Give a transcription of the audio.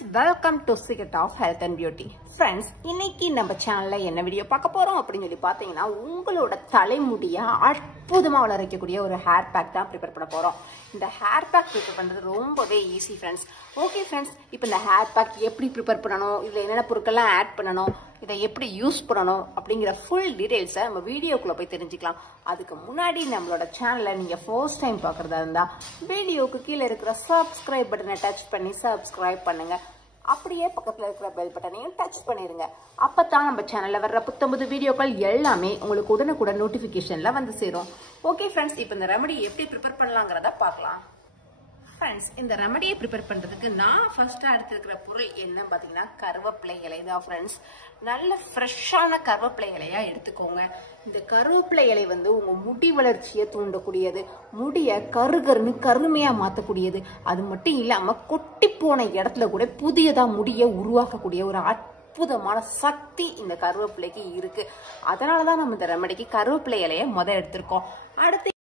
Welcome to secret of health and beauty. Friends, இன்னைக்கு நம்ம சேனல்ல என்ன வீடியோ பார்க்க போறோம் அப்படின்னு சொல்லி பார்த்தீங்கன்னா, உங்களோட தலைமுடியை அற்புதமாக வளர்க்கக்கூடிய ஒரு ஹேர் பேக் தான் ப்ரிப்பேர் பண்ண போறோம். இந்த ஹேர் பேக் ப்ரிப்பேர் பண்றது ரொம்பவே ஈஸி ஃப்ரெண்ட்ஸ். ஓகே ஃப்ரெண்ட்ஸ், இப்போ இந்த ஹேர் பேக் எப்படி ப்ரிப்பேர் பண்ணணும், இதில் என்னென்ன பொருட்கள்லாம் ஆட் பண்ணணும், இதை எப்படி யூஸ் பண்ணணும் அப்படிங்கிற ஃபுல் டீடைல்ஸை நம்ம வீடியோக்குள்ள போய் தெரிஞ்சுக்கலாம். அதுக்கு முன்னாடி நம்மளோட சேனலை நீங்கள் ஃபர்ஸ்ட் டைம் பார்க்குறதா இருந்தால் வீடியோக்கு கீழே இருக்கிற சப்ஸ்கிரைப் பட்டனை டச் பண்ணி சப்ஸ்கிரைப் பண்ணுங்க. அப்படியே பக்கத்தில் இருக்கிற பெல் பட்டனையும் டச் பண்ணிடுங்க. அப்போ தான் நம்ம சேனலில் வர்ற புத்தம்புது வீடியோக்கள் எல்லாமே உங்களுக்கு உடனுக்குடன் நோட்டிஃபிகேஷனில் வந்து சேரும். ஓகே ஃப்ரெண்ட்ஸ், இப்போ இந்த ரெமடி எப்படி ப்ரிப்பேர் பண்ணலாங்கிறத பார்க்கலாம். ஃப்ரெண்ட்ஸ், இந்த ரெமடியை ப்ரிப்பேர் பண்ணுறதுக்கு நான் ஃபர்ஸ்ட்டாக எடுத்துருக்கிற பொருள் என்ன பார்த்தீங்கன்னா, கருவேப்பிலை இலை தான் ஃப்ரெண்ட்ஸ். நல்ல ஃப்ரெஷ்ஷான கருவேப்பிலை இலையாக எடுத்துக்கோங்க. இந்த கருவேப்பிலை இலை வந்து உங்கள் முடி வளர்ச்சியை தூண்டக்கூடியது, முடியை கருகருன்னு கருமையாக மாற்றக்கூடியது. அது மட்டும் இல்லாமல் கொட்டி போன இடத்துல கூட புதியதாக முடியை உருவாக்கக்கூடிய ஒரு அற்புதமான சக்தி இந்த கருவேப்பிலைக்கு இருக்கு. அதனால தான் நம்ம இந்த ரெமடிக்கு கருவேப்பிலை இலையை எடுத்திருக்கோம். அடுத்து